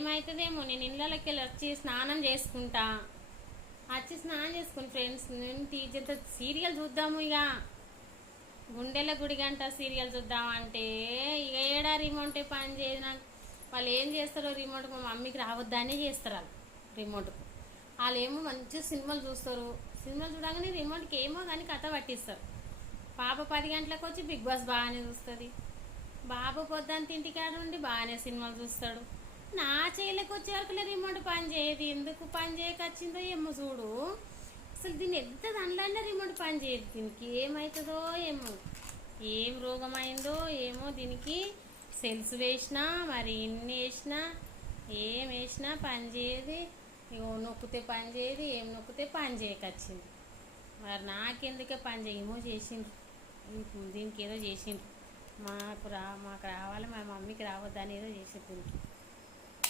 ఏమవుతుందేమో. నేను ఇళ్ళకి వెళ్ళి వచ్చి స్నానం చేసుకుని ఫ్రెండ్స్ నేను టీచర్తో సీరియల్ చూద్దాము. ఇక గుండెల గుడి గంట సీరియల్ చూద్దామంటే ఇక ఏడా రిమోట్ పని చేయదు. నాకు వాళ్ళు ఏం చేస్తారో రిమోట్కి మా మమ్మీకి రావద్దానే చేస్తారు. వాళ్ళు రిమోట్కు వాళ్ళు ఏమో మంచిగా సినిమాలు చూస్తారు. సినిమాలు చూడగానే రిమోట్కి ఏమో కానీ కథ పట్టిస్తారు. పాప 10 గంటలకు వచ్చి బిగ్ బాస్ బాగానే చూస్తుంది. బాబు పొద్దున్న ఇంటికాడ నుండి బాగానే సినిమాలు చూస్తాడు. నా చేయిలకు వచ్చే వరకు రిమోట్ పని చేయదు. ఎందుకు పని చేయకొచ్చిందో ఏమో చూడు. అసలు దీన్ని ఎంత దానిలో రిమోట్ పని చేయదు. దీనికి ఏమవుతుందో ఏమో, ఏం రోగం అయిందో ఏమో. దీనికి సెల్స్ వేసినా మరి ఇన్ని వేసినా ఏం వేసినా పని చేయదు. నొక్కితే పని చేయదు, ఏం నొక్కితే పని చేయకొచ్చింది. మరి నాకెందుకే పని చేయమో చేసిండ్రు. దీనికి ఏదో చేసిండ్రు. మాకు రావాలి, మా మమ్మీకి రావద్దని ఏదో చేసేది దీనికి.